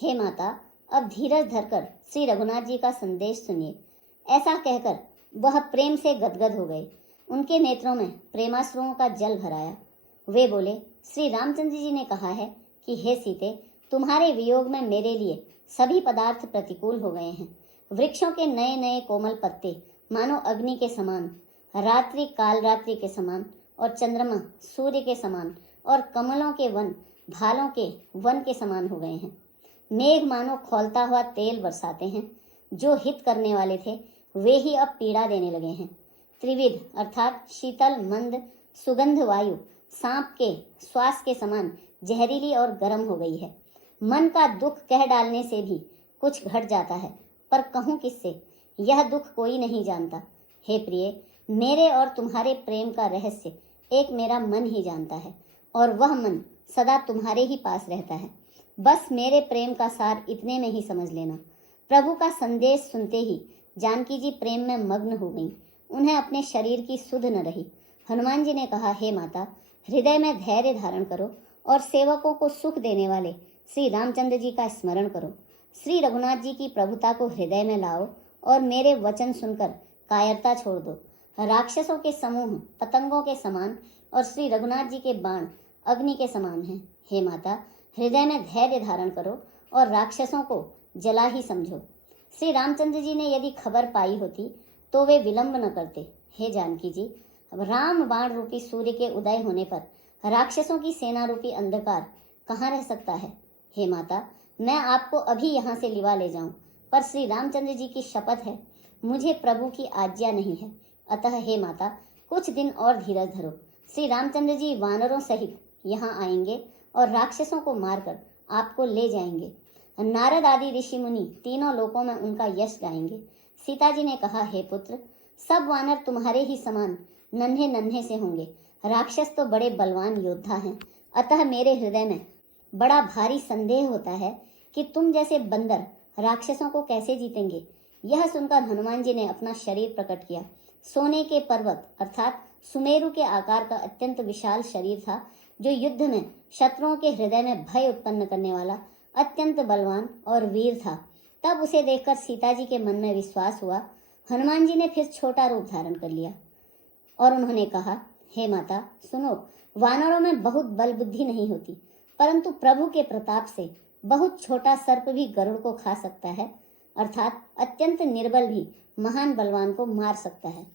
हे माता, अब धीरज धरकर श्री रघुनाथ जी का संदेश सुनिए। ऐसा कहकर वह प्रेम से गदगद हो गए। उनके नेत्रों में प्रेमाश्रुओं का जल भराया। वे बोले, श्री रामचंद्र जी ने कहा है कि हे सीते, तुम्हारे वियोग में मेरे लिए सभी पदार्थ प्रतिकूल हो गए हैं। वृक्षों के नए नए कोमल पत्ते मानो अग्नि के समान, रात्रि काल रात्रि के समान, और चंद्रमा सूर्य के समान, और कमलों के वन भालों के वन के समान हो गए हैं। मेघ मानो खौलता हुआ तेल बरसाते हैं। जो हित करने वाले थे वे ही अब पीड़ा देने लगे हैं। त्रिविध अर्थात शीतल मंद सुगंध वायु सांप के श्वास के समान जहरीली और गर्म हो गई है। मन का दुख कह डालने से भी कुछ घट जाता है, पर कहूँ किससे? यह दुख कोई नहीं जानता। हे प्रिय, मेरे और तुम्हारे प्रेम का रहस्य एक मेरा मन ही जानता है, और वह मन सदा तुम्हारे ही पास रहता है। बस मेरे प्रेम का सार इतने में ही समझ लेना। प्रभु का संदेश सुनते ही जानकी जी प्रेम में मग्न हो गईं। उन्हें अपने शरीर की सुध न रही। हनुमान जी ने कहा, हे माता, हृदय में धैर्य धारण करो और सेवकों को सुख देने वाले श्री रामचंद्र जी का स्मरण करो। श्री रघुनाथ जी की प्रभुता को हृदय में लाओ और मेरे वचन सुनकर कायरता छोड़ दो। राक्षसों के समूह पतंगों के समान और श्री रघुनाथ जी के बाण अग्नि के समान हैं। हे माता, हृदय में धैर्य धारण करो और राक्षसों को जला ही समझो। श्री रामचंद्र जी ने यदि खबर पाई होती तो वे विलंब न करते। हे जानकी जी, राम बाण रूपी सूर्य के उदय होने पर राक्षसों की सेना रूपी अंधकार कहाँ रह सकता है? हे माता, मैं आपको अभी यहाँ से लिवा ले जाऊं, पर श्री रामचंद्र जी की शपथ है, मुझे प्रभु की आज्ञा नहीं है। अतः हे माता, कुछ दिन और धीरज धरो। श्री रामचंद्र जी वानरों सहित यहाँ आएंगे और राक्षसों को मारकर आपको ले जाएंगे। नारद आदि ऋषि मुनि तीनों लोकों में उनका यश गाएंगे। सीता जी ने कहा, हे पुत्र, सब वानर तुम्हारे ही समान नन्हे नन्हे से होंगे। राक्षस तो बड़े बलवान योद्धा हैं। अतः मेरे हृदय में बड़ा भारी संदेह होता है कि तुम जैसे बंदर राक्षसों को कैसे जीतेंगे। यह सुनकर हनुमान जी ने अपना शरीर प्रकट किया। सोने के पर्वत अर्थात सुमेरु के आकार का अत्यंत विशाल शरीर था, जो युद्ध में शत्रुओं के हृदय में भय उत्पन्न करने वाला अत्यंत बलवान और वीर था। तब उसे देखकर सीता जी के मन में विश्वास हुआ। हनुमान जी ने फिर छोटा रूप धारण कर लिया और उन्होंने कहा, हे माता सुनो, वानरों में बहुत बल बुद्धि नहीं होती, परंतु प्रभु के प्रताप से बहुत छोटा सर्प भी गरुड़ को खा सकता है, अर्थात अत्यंत निर्बल भी महान बलवान को मार सकता है।